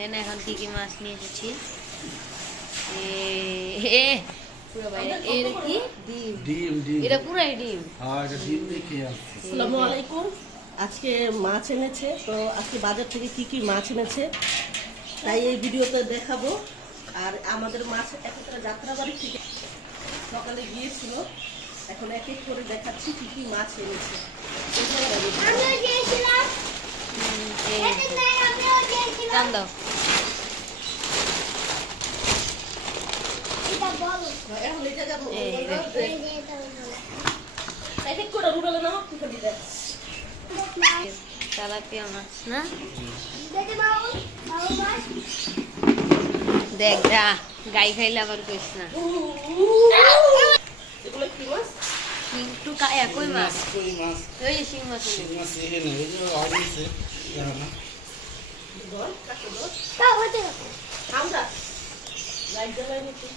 দেখেন এখন কি কি মাছ নিয়ে এসেছি। পুরো বাইরে এর কি ডিম, এটা পুরাই ডিম। আসসালামু আলাইকুম। আজকে মাছ এনেছে, তো আজকে বাজার থেকে কি কি মাছ এনেছে তাই এই ভিডিওতে দেখাবো। আর আমাদের মাছ একটা যাত্রাবাড়ি থেকে সকালে গিয়েছিল, এখন এক এক করে দেখাচ্ছি কি কি মাছ এনেছে। টান দাও। এখন এটা যাবো এক এক করে রুবেলে নামা কি করে দেখ তেলাপিয়া মাছ না, দেখ যা গাই খাইলে আবার কইস না। এগুলো কি মাছ? কিন্তু একই মাছ, ওই যে শিং মাছ। আমরা লাইট জ্বালাই নিচ্ছি।